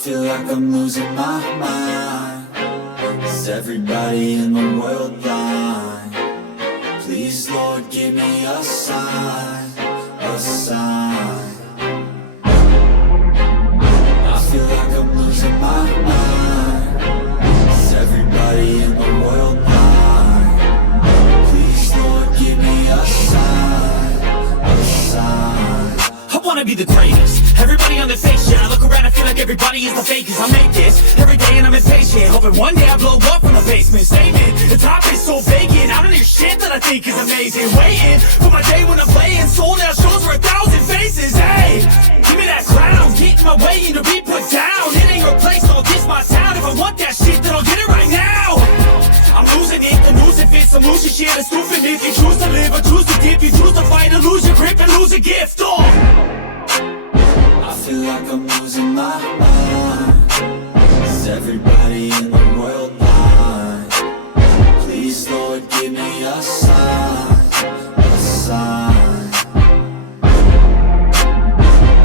feel like I'm losing my mind. Is everybody in the world blind? Please, Lord, give me a sign, a sign. I feel like I'm losing my mind. Is everybody in the world blind? Please, Lord, give me a sign, a sign. I wanna be the greatest. Everybody on the fake shit. I look around, I feel like everybody is the fakest. I make this every day and I'm impatient, hoping one day I blow up from the basement. Statement, the top is so vacant. I don't hear shit that I think is amazing. Waiting for my day when I'm playing sold out shows for 1,000 faces. Hey, give me that crown, get in my way and to be put down. It ain't replaced, I'll kiss my town. If I want that shit, then I'll get it right now. I'm losing it, the news if it's some losing shit. It's stupid if you choose to live or choose to dip. You choose to fight or lose your grip and lose a gift. Oh, I feel like I'm losing my mind. Is everybody in the world blind? Please, Lord, give me a sign, a sign.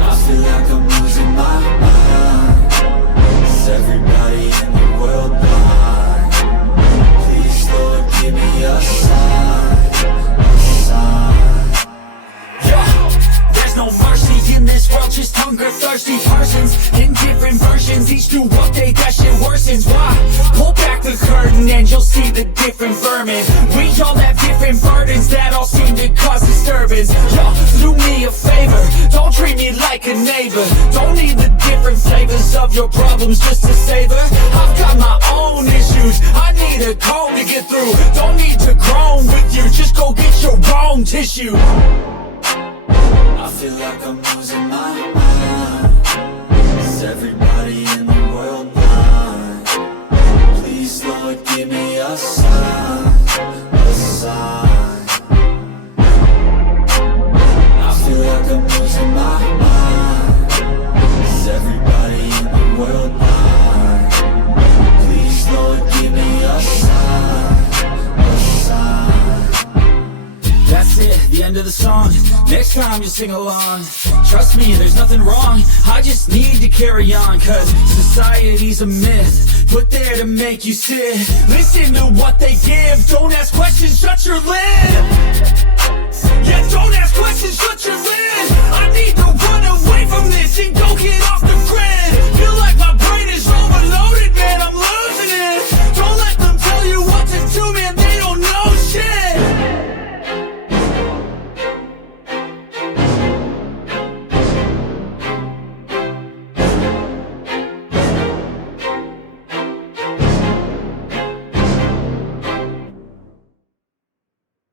I feel like I'm losing my mind. Is everybody in the world blind? Please, Lord, give me a sign, a sign. yeah, there's no mercy in this world, just hunger thirsty persons in different versions, each new update that shit worsens. Why? Pull back the curtain and you'll see the different vermin. We all have different burdens that all seem to cause disturbance. Yo, do me a favor, don't treat me like a neighbor. Don't need the different flavors of your problems just to savor. I've got my own issues, I need a comb to get through. Don't need to groan with you, just go get your own tissue. I feel like I'm losing my mind. Is everybody in the world blind? Please, Lord, give me a sign, a sign. I feel like I'm losing my mind. Is everybody in the world blind? Please, Lord, give me a sign, a sign. That's it, the end of the song. Next time you sing along. Trust me, there's nothing wrong. I just need to carry on, cause society's a myth, put there to make you sit. Listen to what they give. Don't ask questions, shut your lid. Yeah, don't ask questions, shut your lid. I need to run away from this and go get off